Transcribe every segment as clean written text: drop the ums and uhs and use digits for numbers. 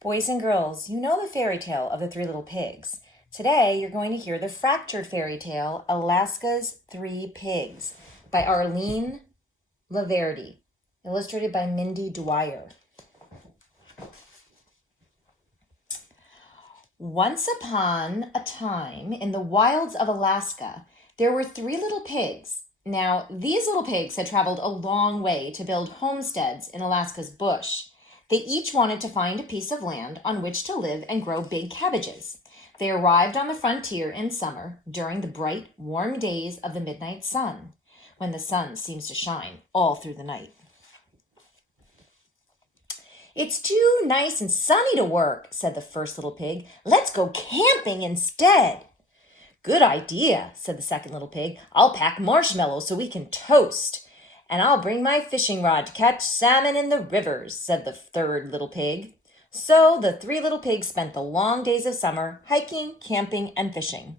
Boys and girls, you know the fairy tale of the Three Little Pigs. Today, you're going to hear the fractured fairy tale, Alaska's Three Pigs, by Audrey Gherardi, illustrated by Mindy Dwyer. Once upon a time, in the wilds of Alaska, there were three little pigs. Now, these little pigs had traveled a long way to build homesteads in Alaska's bush. They each wanted to find a piece of land on which to live and grow big cabbages. They arrived on the frontier in summer during the bright, warm days of the midnight sun, when the sun seems to shine all through the night. "It's too nice and sunny to work," said the first little pig. "Let's go camping instead." "Good idea," said the second little pig. "I'll pack marshmallows so we can toast. And I'll bring my fishing rod to catch salmon in the rivers," said the third little pig. So the three little pigs spent the long days of summer hiking, camping, and fishing.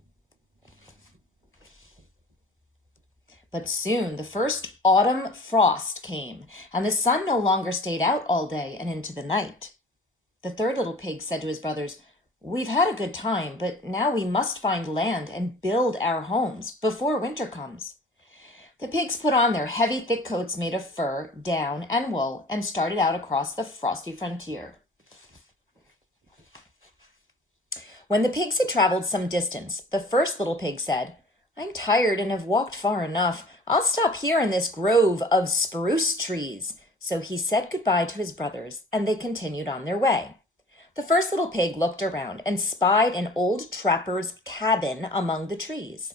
But soon the first autumn frost came, and the sun no longer stayed out all day and into the night. The third little pig said to his brothers, "We've had a good time, but now we must find land and build our homes before winter comes." The pigs put on their heavy, thick coats made of fur, down, and wool and started out across the frosty frontier. When the pigs had traveled some distance, the first little pig said, "I'm tired and have walked far enough. I'll stop here in this grove of spruce trees." So he said goodbye to his brothers, and they continued on their way. The first little pig looked around and spied an old trapper's cabin among the trees.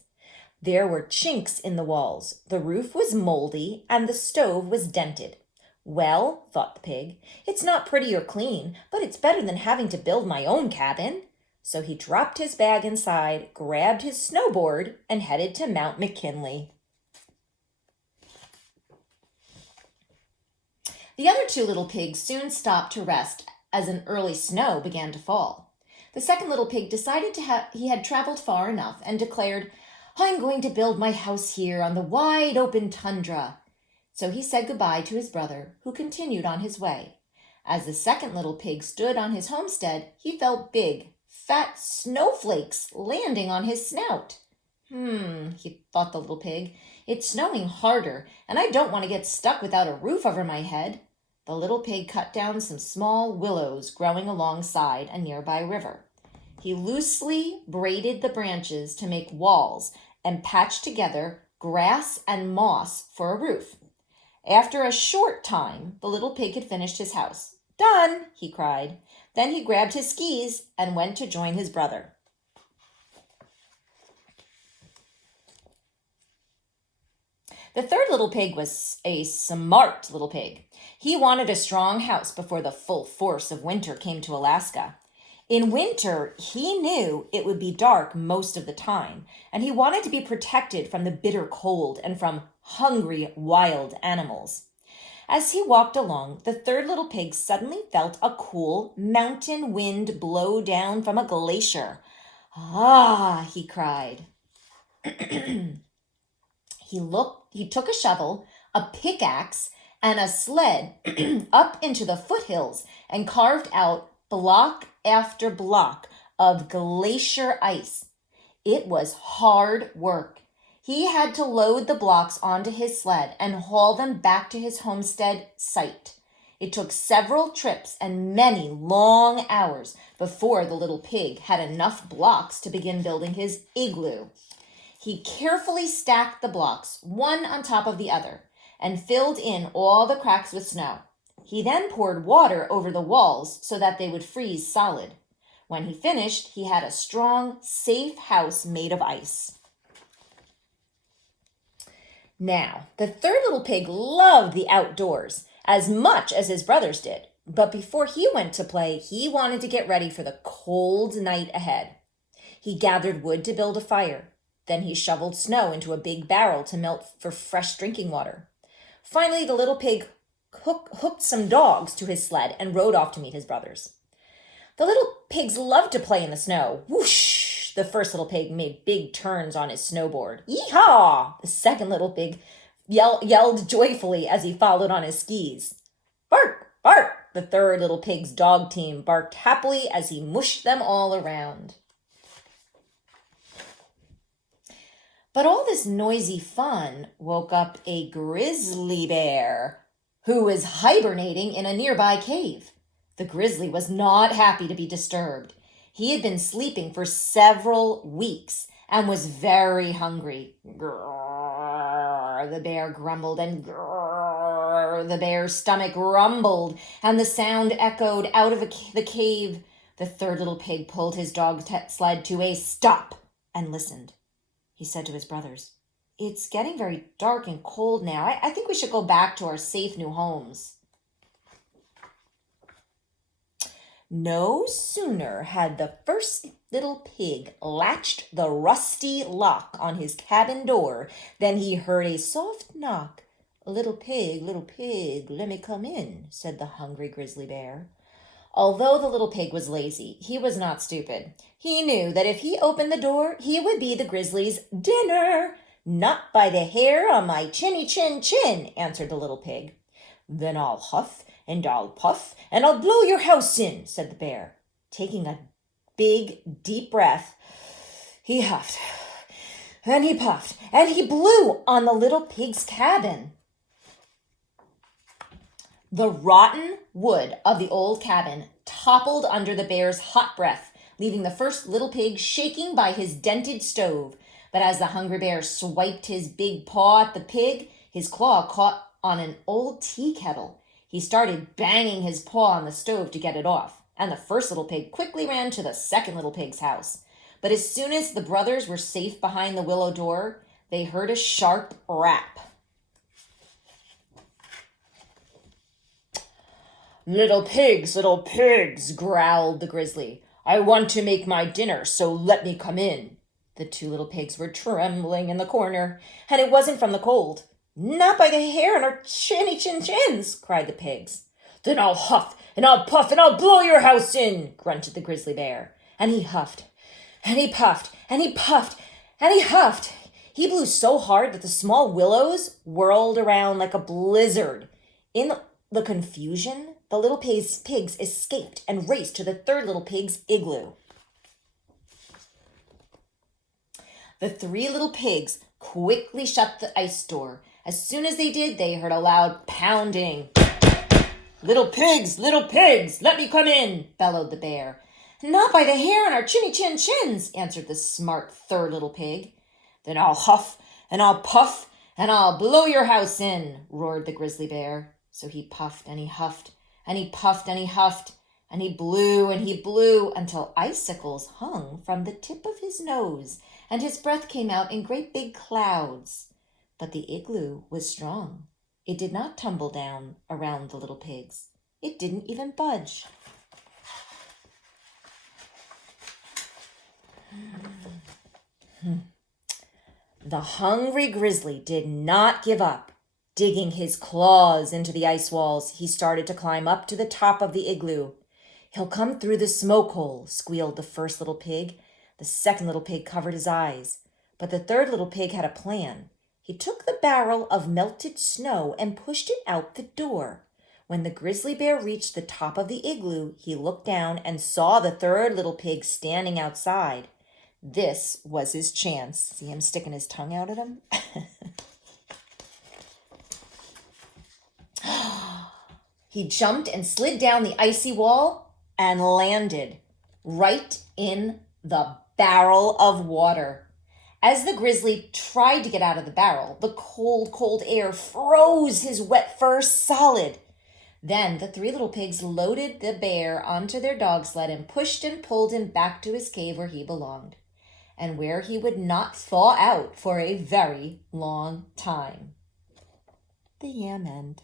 There were chinks in the walls, the roof was moldy, and the stove was dented. "Well," thought the pig, "it's not pretty or clean, but it's better than having to build my own cabin." So he dropped his bag inside, grabbed his snowboard, and headed to Mount McKinley. The other two little pigs soon stopped to rest as an early snow began to fall. The second little pig decided he had traveled far enough and declared, "I'm going to build my house here on the wide open tundra." So he said goodbye to his brother, who continued on his way. As the second little pig stood on his homestead, he felt big, fat snowflakes landing on his snout. Thought the little pig, "it's snowing harder, and I don't want to get stuck without a roof over my head." The little pig cut down some small willows growing alongside a nearby river. He loosely braided the branches to make walls and patched together grass and moss for a roof. After a short time, the little pig had finished his house. "Done!" he cried. Then he grabbed his skis and went to join his brother. The third little pig was a smart little pig. He wanted a strong house before the full force of winter came to Alaska. In winter, he knew it would be dark most of the time, and he wanted to be protected from the bitter cold and from hungry wild animals. As he walked along, the third little pig suddenly felt a cool mountain wind blow down from a glacier. "Ah!" he cried. He took a shovel, a pickaxe, and a sled up into the foothills and carved out block after block of glacier ice. It was hard work. He had to load the blocks onto his sled and haul them back to his homestead site. It took several trips and many long hours before the little pig had enough blocks to begin building his igloo. He carefully stacked the blocks, one on top of the other, and filled in all the cracks with snow. He then poured water over the walls so that they would freeze solid. When he finished, he had a strong, safe house made of ice. Now, the third little pig loved the outdoors as much as his brothers did. But before he went to play, he wanted to get ready for the cold night ahead. He gathered wood to build a fire. Then he shoveled snow into a big barrel to melt for fresh drinking water. Finally, the little pig hooked some dogs to his sled and rode off to meet his brothers. The little pigs loved to play in the snow. Whoosh! The first little pig made big turns on his snowboard. Yee-haw! The second little pig yelled joyfully as he followed on his skis. Bark, bark, The third little pig's dog team barked happily as he mushed them all around. But all this noisy fun woke up a grizzly bear who was hibernating in a nearby cave. The grizzly was not happy to be disturbed. He had been sleeping for several weeks and was very hungry. Grrr, the bear grumbled, and grrr, the bear's stomach rumbled, and the sound echoed out of the cave. The third little pig pulled his dog sled to a stop and listened. He said to his brothers, "It's getting very dark and cold now. I think we should go back to our safe new homes." No sooner had the first little pig latched the rusty lock on his cabin door than he heard a soft knock. Little pig, let me come in," said the hungry grizzly bear. Although the little pig was lazy, he was not stupid. He knew that if he opened the door, he would be the grizzly's dinner. "Not by the hair on my chinny chin chin," answered the little pig. "Then I'll huff and I'll puff and I'll blow your house in," said the bear. Taking a big, deep breath, he huffed and he puffed and he blew on the little pig's cabin. The rotten wood of the old cabin toppled under the bear's hot breath, leaving the first little pig shaking by his dented stove. But as the hungry bear swiped his big paw at the pig, his claw caught on an old tea kettle. He started banging his paw on the stove to get it off, and the first little pig quickly ran to the second little pig's house. But as soon as the brothers were safe behind the willow door, they heard a sharp rap. Little pigs, growled the grizzly. "I want to make my dinner, so let me come in." The two little pigs were trembling in the corner, and it wasn't from the cold. "Not by the hair on our chinny chin chins," cried the pigs. "Then I'll huff and I'll puff and I'll blow your house in," grunted the grizzly bear. And he huffed and he puffed and he puffed and he huffed. He blew so hard that the small willows whirled around like a blizzard. In the confusion, the little pigs escaped and raced to the third little pig's igloo. The three little pigs quickly shut the ice door. As soon as they did, they heard a loud pounding. Little pigs, let me come in," bellowed the bear. "Not by the hair on our chinny chin chins," answered the smart third little pig. "Then I'll huff and I'll puff and I'll blow your house in," roared the grizzly bear. So he puffed and he huffed and he puffed and he huffed and he blew until icicles hung from the tip of his nose and his breath came out in great big clouds. But the igloo was strong. It did not tumble down around the little pigs. It didn't even budge. The hungry grizzly did not give up. Digging his claws into the ice walls, he started to climb up to the top of the igloo. "He'll come through the smoke hole," squealed the first little pig. The second little pig covered his eyes. But the third little pig had a plan. He took the barrel of melted snow and pushed it out the door. When the grizzly bear reached the top of the igloo, he looked down and saw the third little pig standing outside. This was his chance. See him sticking his tongue out at him? He jumped and slid down the icy wall and landed right in the barrel of water. As the grizzly tried to get out of the barrel, the cold, cold air froze his wet fur solid. Then the three little pigs loaded the bear onto their dog sled and pushed and pulled him back to his cave where he belonged, and where he would not thaw out for a very long time. The Yam End.